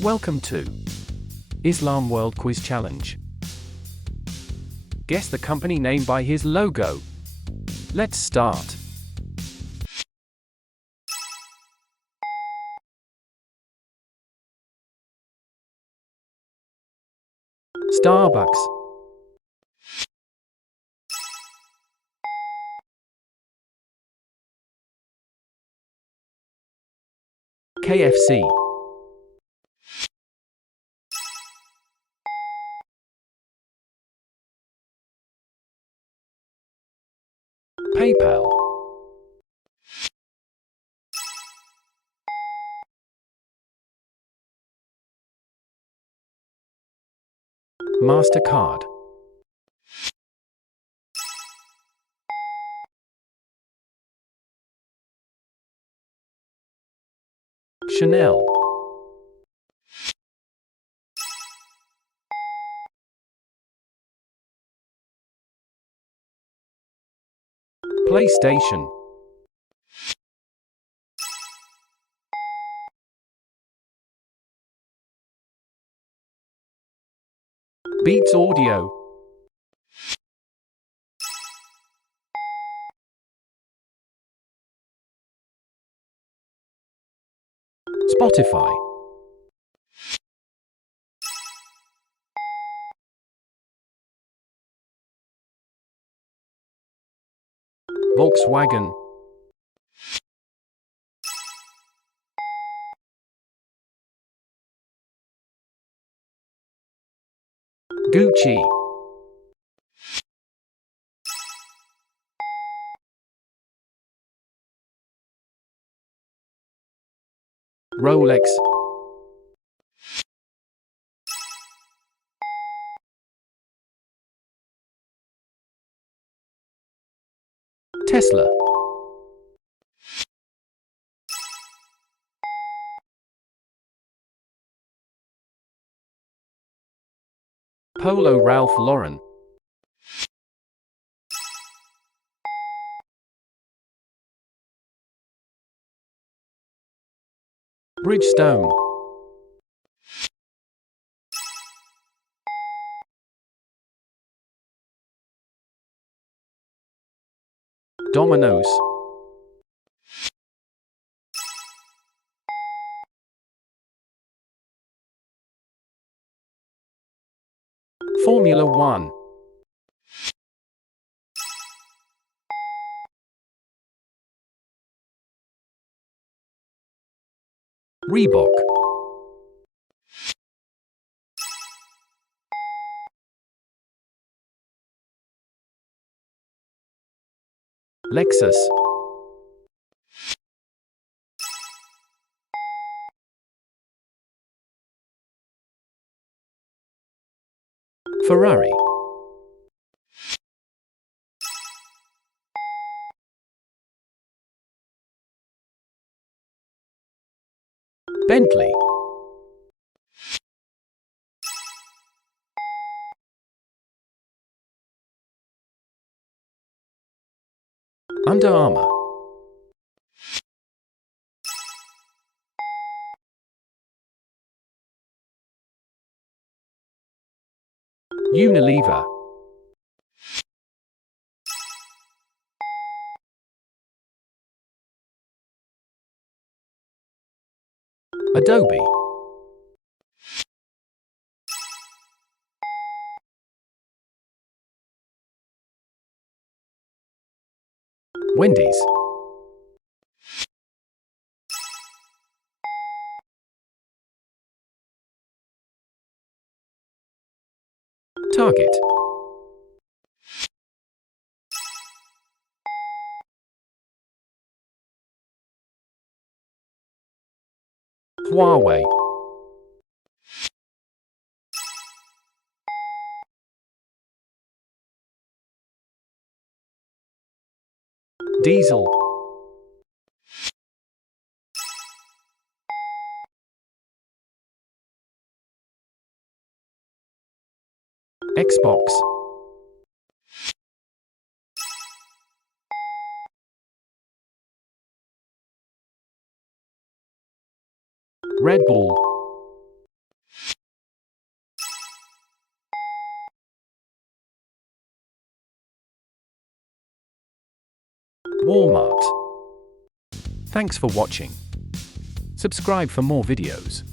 Welcome to Islam World Quiz Challenge. Guess the company name by his logo. Let's start. Starbucks, KFC, PayPal, Mastercard, Chanel, PlayStation, Beats Audio, Spotify, Volkswagen, Gucci, Rolex, Tesla, Polo Ralph Lauren, Bridgestone, Domino's, Formula One, Reebok, Lexus, Ferrari, Bentley, Under Armour, Unilever, Adobe, Wendy's, Target, Huawei, Diesel, Xbox, Red Bull, Walmart. Thanks for watching. Subscribe for more videos.